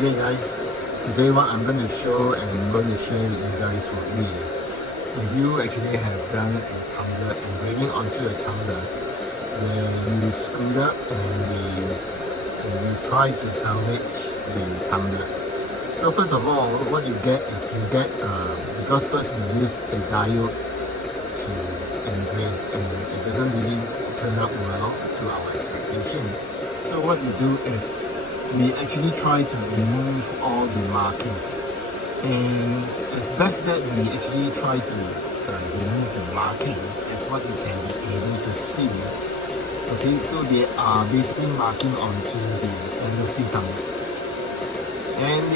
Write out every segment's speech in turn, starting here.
Okay guys, today what I'm going to show and I'm going to share with you guys would be if you actually have done a tumbler engraving onto a tumbler where you screwed up and you try to salvage the tumbler. So first of all, what you get is because first we use a diode to engrave and it doesn't really turn out well to our expectation. So what we do is we actually try to remove all the marking, and it's best that we actually try to remove the marking as what you can be able to see. Okay, so they are basically marking onto the stainless steel tumbler, and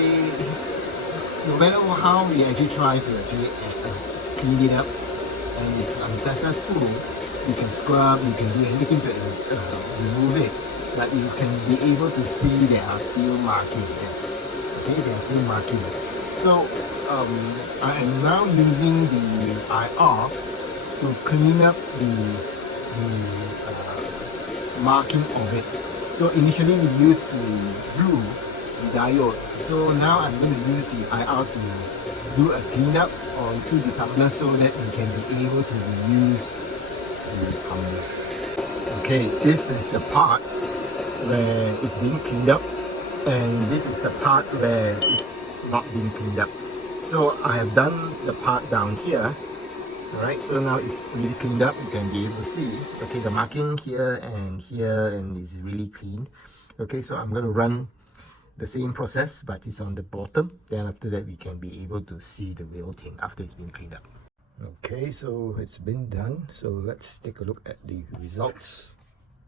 no matter how we actually try to actually clean it up and it's unsuccessful, you can scrub, you can do anything to remove it, but you can be able to see there are still marking there. Okay, they are still marking. So I am now using the IR to clean up the marking of it. So initially we used the blue, the diode. So now I'm going to use the IR to do a cleanup onto the tumbler so that we can be able to reuse the tumbler. Okay, this is the part where it's being cleaned up, and this is the part where it's not being cleaned up. So I have done the part down here. Alright, so now it's really cleaned up. You can be able to see, okay, the marking here, and it's really clean. Okay, so I'm going to run the same process, but it's on the bottom. Then after that we can be able to see the real thing after it's been cleaned up. Okay, so it's been done. So let's take a look at the results.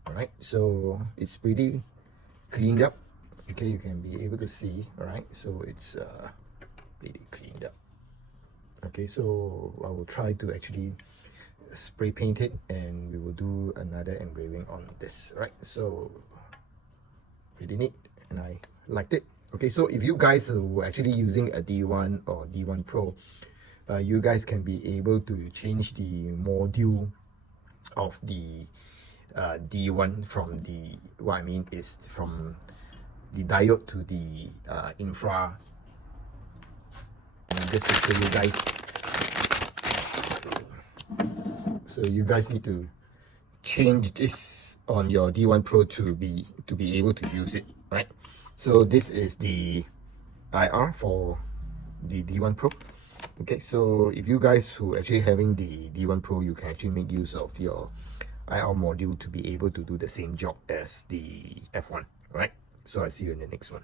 Alright, so it's pretty cleaned up. Okay, you can be able to see. Alright, so it's pretty cleaned up. Okay, so I will try to actually spray paint it, and we will do another engraving on this. Right, so pretty neat, and I liked it. Okay, so if you guys were actually using a D1 or D1 Pro, you guys can be able to change the module of the D1 from the, what I mean is from the diode to the infra. And just to show you guys, so you guys need to change this on your D1 Pro to be able to use it, right? So this is the IR for the D1 Pro. Okay, so if you guys who actually having the D1 Pro, you can actually make use of your IR module to be able to do the same job as the F1. Right, so I'll see you in the next one.